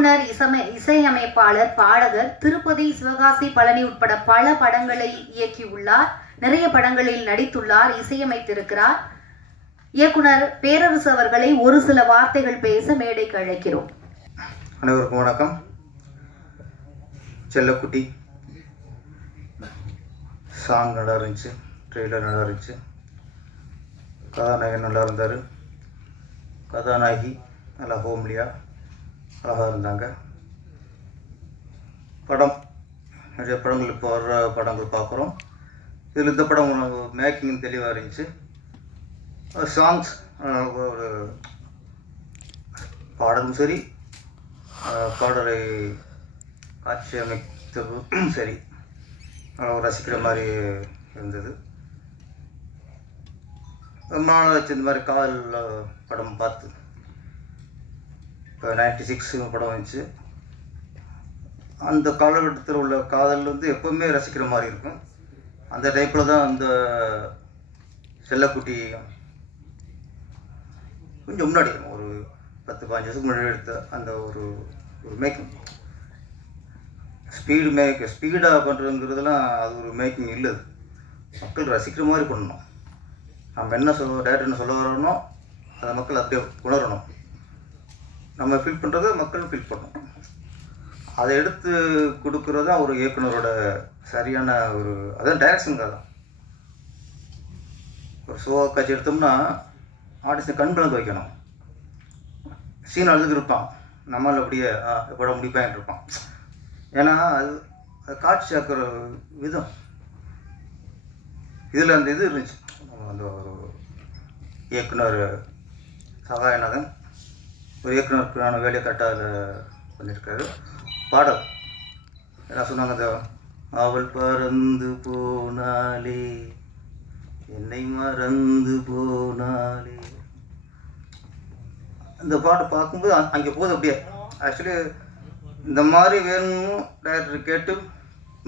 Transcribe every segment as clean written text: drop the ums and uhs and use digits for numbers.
இயக்குனர், இசையமைப்பாளர், பாடகர், திருப்பதி, சிவகாசி, பழனி உட்பட பல படங்களை இயக்கியுள்ளார். நிறைய படங்களில் நடித்துள்ளார், இசையமைத்திருக்கிறார். இயக்குனர் பேரரசு அவர்களை ஒரு சில வார்த்தைகள் பேச மேடைக்கு அழைக்கிறோம். அனைவருக்கும் வணக்கம். செல்லக்குட்டி சாங் நல்லா இருந்துச்சு, ட்ரெய்லர் நல்லா இருந்துச்சு, கதாநாயகன் நல்லா இருந்தார், கதாநாயகி நல்லா ஹோம்லியாக அழகாக இருந்தாங்க. படம் நிறைய படங்கள் இப்போ வர்ற படங்கள் பார்க்குறோம். இதில் இந்த படம் மேக்கிங் தெளிவாக இருந்துச்சு. சாங்ஸ் ஒரு பாடலும் சரி, பாடலை காட்சி அமைத்ததும் சரி ரசிக்கிற மாதிரி இருந்தது. ரொம்ப நாள் வச்சு இந்த மாதிரி காதல் படம் பார்த்து இப்போ 96 படம் வந்துச்சு. அந்த காலகட்டத்தில் உள்ள காதல் எப்போவுமே ரசிக்கிற மாதிரி இருக்கும். அந்த டைப்பில் தான் அந்த செல்லக்குட்டி கொஞ்சம் முன்னாடி ஒரு 10-15 வருஷத்துக்கு முன்னாடி எடுத்த அந்த ஒரு மேக்கிங் ஸ்பீடாக பண்ணுறதுங்கிறதுலாம் அது ஒரு மேக்கிங் இல்லை. மக்கள் ரசிக்கிற மாதிரி பண்ணணும். நம்ம என்ன டேரக்டர் என்ன சொல்ல வரணும் அதை மக்கள் அப்படியே உணரணும். நம்ம ஃபீல் பண்ணுறத மக்கள் ஃபீல் பண்ணணும். அதை எடுத்து கொடுக்குறது தான் ஒரு இயக்குனரோட சரியான ஒரு அதான் டைரக்ஷனுக்காக தான். ஒரு ஷோவா காட்சி எடுத்தோம்னா ஆர்டிஸ்ட் கண் கலந்து வைக்கணும். சீன் அழுதுக்கு இருப்பான், நம்மளால் அப்படியே எப்பட முடிப்பான் இருப்பான். ஏன்னா அது காட்சி ஆக்குற விதம் இதில் அந்த இது இருந்துச்சு. அந்த ஒரு இயக்குனர் சகாயநாதன் ஒரு இயக்குனருக்கான வேலையை கரெக்டாக அதில் பண்ணியிருக்காரு. பாடல் என்ன சொன்னாங்க, அந்த அவள் பறந்து போனாலே என்னை மறந்து போனாலே, அந்த பாட்டு பார்க்கும்போது அங்கே போகுது அப்படியே. ஆக்சுவலி இந்த மாதிரி வேணும் டைரக்டர் கேட்டு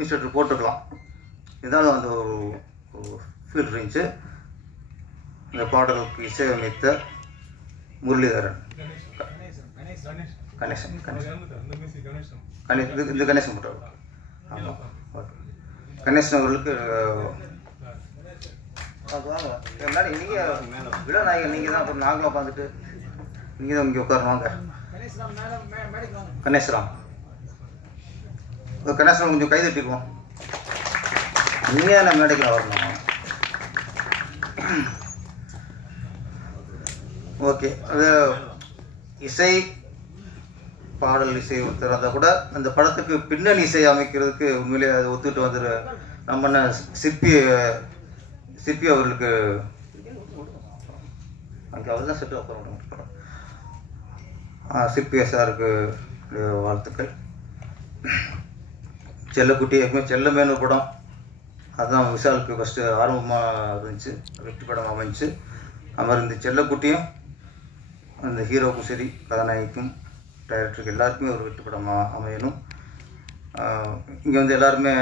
மிஸ்டர் போட்டுக்கலாம். இதால் அந்த ஒரு ஃபீல் இருந்துச்சு. இந்த பாடலுக்கு இசையமைத்த முரளிதரன், கணேசன் இந்த கணேசன் போட்டார். ஆமாம், கணேசன் அவர்களுக்கு முன்னாடி நீங்கள் விழாநாயகன் நீங்கள் தான். அப்புறம் நாங்களும் உட்காந்துட்டு நீங்கள் தான் இங்கே உட்காருவாங்க. கணேசராம் கணேசன் கொஞ்சம் கைதட்டிக்குவோம். நீங்கள் தான் நம்ம மேடைக்கு வரணும். ஓகே, அது இசை பாடல் இசை ஒருத்தர் கூட அந்த படத்துக்கு பின்னணி இசை அமைக்கிறதுக்கு உண்மையிலே அதை ஒத்துக்கிட்டு வந்துரு நம்ம சிற்பி அவர்களுக்கு அங்கே அவர் தான் செட்டு அப்புறம் சிற்பி சாருக்கு வாழ்த்துக்கள். செல்லக்குட்டி எப்பவுமே செல்லமேனு படம் அதுதான் விஷாலுக்கு ஃபஸ்ட்டு ஆரம்பமாக இருந்துச்சு, வெற்றி படம் அமைஞ்சு. அது மாதிரி இந்த செல்லக்குட்டியும் அந்த ஹீரோவுக்கும் சரி கதாநாயகிக்கும் டைரக்டருக்கு எல்லாருக்குமே ஒரு வெற்றி படமாக அமையணும். இங்கே எல்லாருமே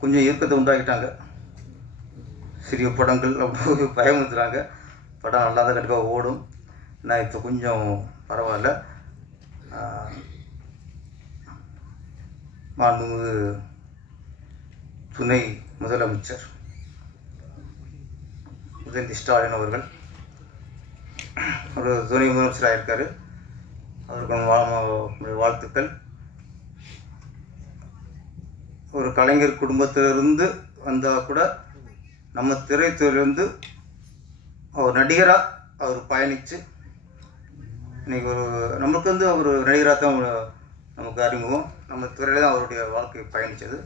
கொஞ்சம் இயக்கத்தை உண்டாக்கிட்டாங்க. சிறிய படங்கள் அப்படி பயமுறுத்துறாங்க. படம் நல்லா தான் கண்டிப்பாக ஓடும். நான் இப்போ கொஞ்சம் பரவாயில்ல. மாண்புமிகு துணை முதலமைச்சர் உதயநிதி ஸ்டாலின் அவர்கள் ஒரு துணை முதலமைச்சராக இருக்கார். அவருக்கு வாழ்த்துக்கள். ஒரு கலைஞர் குடும்பத்திலிருந்து வந்தால் கூட நம்ம திரைத்துறையிலிருந்து அவர் நடிகராக அவர் பயணித்து இன்றைக்கி நம்மளுக்கு அவர் நடிகராக தான் நமக்கு அறிமுகம். நம்ம துறையில் தான் அவருடைய வாழ்க்கை பயணித்தது.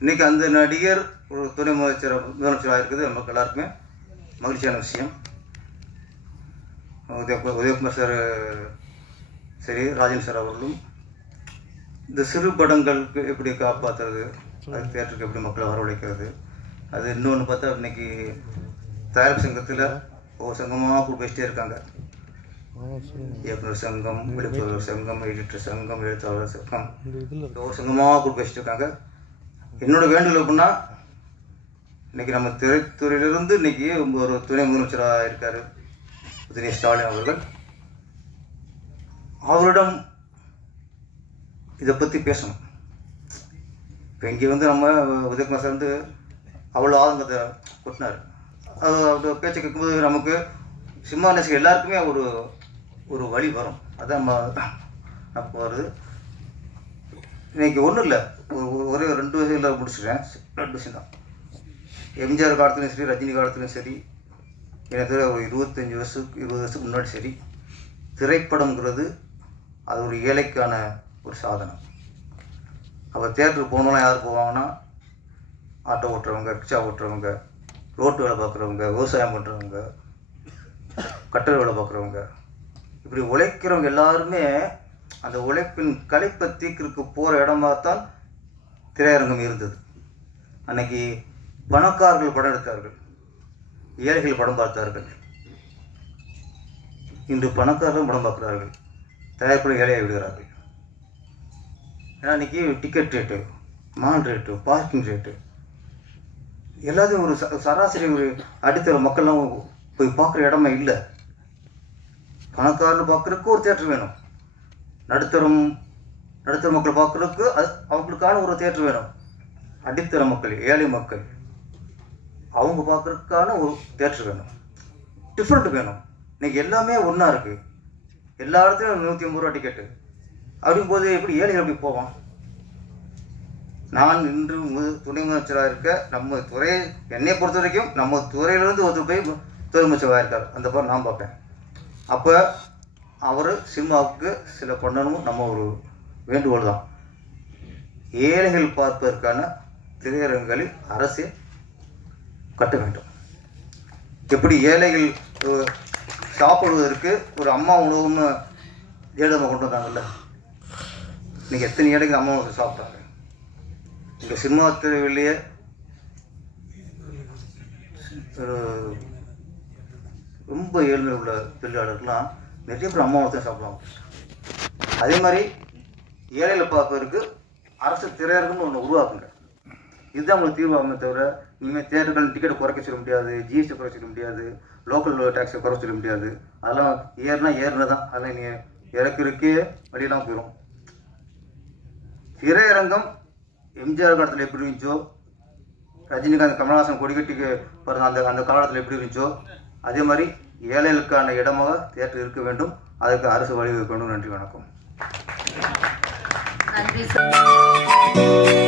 இன்றைக்கி அந்த நடிகர் ஒரு துணை முதலமைச்சராக இருக்குது நமக்கு எல்லாருக்குமே மகிழ்ச்சியான விஷயம். உதயகுமார் சார் சரி, ராஜன் சார் அவர்களும் இந்த சிறு படங்களுக்கு எப்படி காப்பாற்றுறது, அது தியேட்டருக்கு எப்படி மக்களை வரவழைக்கிறது, அது இன்னொன்று பார்த்தா இன்றைக்கி தயாரிப்பு சங்கத்தில் ஒவ்வொரு சங்கமாக கூப்பிட்டு வச்சுட்டே இருக்காங்க. இயக்குனர் சங்கம், எழுத்தாளர் சங்கம், எடிட்டர் சங்கம், எழுத்தாளர் சங்கம், ஒவ்வொரு சங்கமாக கூப்பிட்டு வச்சுட்டு இருக்காங்க. என்னோட வேண்டுதல் எப்படின்னா, இன்றைக்கி நம்ம திரைத்துறையிலிருந்து இன்றைக்கி ஒரு துணை முதலமைச்சராக இருக்கார் உதயநிதி ஸ்டாலின் அவர்கள். அவரிடம் இதை பற்றி பேசணும். இப்போ இங்கே நம்ம உதயகுமார் சார் அவ்வளோ ஆதங்கத்தை கொட்டினார். அது அவரோட பேச்சை கேட்கும்போது நமக்கு சினிமா நேசிக்க எல்லாருக்குமே ஒரு வழி வரும். அதான் அப்போ வருது. இன்னைக்கு ஒன்றும் இல்லை, ஒரே 2 விஷயத்தில் முடிச்சுட்டேன். 2 விஷயம் தான். எம்ஜிஆர் காலத்துலையும் சரி, ரஜினி காலத்துலையும் சரி, எனக்கு ஒரு 20 வருஷத்துக்கு முன்னாடி சரி, திரைப்படம்ங்கிறது அது ஒரு ஏழைக்கான ஒரு சாதனம். அவர் தியேட்டருக்கு போகணும்னா யார் போவாங்கன்னா, ஆட்டோ ஓட்டுறவங்க, ரிக்ஷா ஓட்டுறவங்க, ரோட்டு வேலை பார்க்குறவங்க, விவசாயம் பண்ணுறவங்க, கட்டட வேலை பார்க்குறவங்க, இப்படி உழைக்கிறவங்க எல்லாருமே அந்த உழைப்பின் களைப்பை தீர்க்கிறதுக்கு போகிற இடமாகத்தான் திரையரங்கம் இருந்தது. அன்னைக்கு பணக்காரர்கள் படம் எடுத்தார்கள், ஏழைகள் படம் பார்த்தார்கள். இன்று பணக்காரர்களும் படம் பார்க்கிறார்கள், தயாரிப்புடன் ஏழையை விடுகிறார்கள். ஏன்னா இன்றைக்கி ticket rate, mall rate, parking rate எல்லாத்தையும் ஒரு சராசரி ஒரு அடித்தர மக்கள்லாம் போய் பார்க்குற இடமே இல்லை. பணக்காரர்கள் பார்க்குறதுக்கு ஒரு தேட்டர் வேணும், நடுத்தர மக்கள் பார்க்குறதுக்கு அவங்களுக்கான ஒரு தேட்டர் வேணும். அடித்தர மக்கள், ஏழை மக்கள் அவங்க பார்க்குறதுக்கான ஒரு தேட்டர் வேணும், டிஃப்ரெண்ட் வேணும். இன்றைக்கி எல்லாமே ஒன்றா இருக்குது. எல்லா இடத்துலையும் 150 ரூபா டிக்கெட்டு. அப்படிங்கும்போது எப்படி ஏழைகள் எப்படி போவான்? நான் இன்று துணை முதலமைச்சராக இருக்க நம்ம துறை, என்னை பொறுத்த வரைக்கும் நம்ம துறையிலேருந்து ஒருத்தர் போய் துணை முதலமைச்சராக இருக்கார். அந்த பார் நான் பார்ப்பேன். அப்போ அவர் சினிமாவுக்கு சில பண்ணணும், நம்ம ஒரு வேண்டுகோள் தான். ஏழைகள் பார்ப்பதற்கான திரையரங்குகளில் அரசே கட்ட வேண்டும். எப்படி ஏழைகள் சாப்பிடுவதற்கு ஒரு அம்மா உணவுன்னு ஜெயலலிதா கொண்டு வந்தாங்கல்ல, இன்னைக்கு எத்தனை ஏழைகள் அம்மா உணவு சாப்பிட்டாங்க. இங்கே சினிமா துறையிலேயே ரொம்ப ஏழ்மை உள்ள தொழிலாளர்கள்லாம் நிறைய பேர் அம்மா உணவு தான் சாப்பிடுவாங்க. அதே மாதிரி ஏழைகளை பார்ப்பதற்கு அரசு திரையரங்குன்னு ஒன்று உருவாக்குங்க. இதுதான் உங்களுக்கு தீர்வாகுமே தவிர, இனிமேல் தேட்டர்கள் டிக்கெட்டை குறைக்க சொல்ல முடியாது, ஜிஎஸ்டி குறைக்க சொல்ல முடியாது, லோக்கல் டேக்ஸை குறைக்க சொல்ல முடியாது. அதெல்லாம் ஏறுனா தான், அதெல்லாம் நீ இறக்கிறதுக்கே வழியெல்லாம் போயிடும். திரையரங்கம் எம்ஜிஆர் காலத்தில் எப்படி இருந்துச்சோ, ரஜினிகாந்த் கமல்ஹாசன் கொடிக்கட்டிக்கு பிறந்த அந்த காலத்தில் எப்படி இருந்துச்சோ, அதே மாதிரி ஏழைகளுக்கான இடமாக தியேட்டர் இருக்க வேண்டும். அதற்கு அரசு வழிவகுக்க வேண்டும். நன்றி, வணக்கம். நன்றி சார்.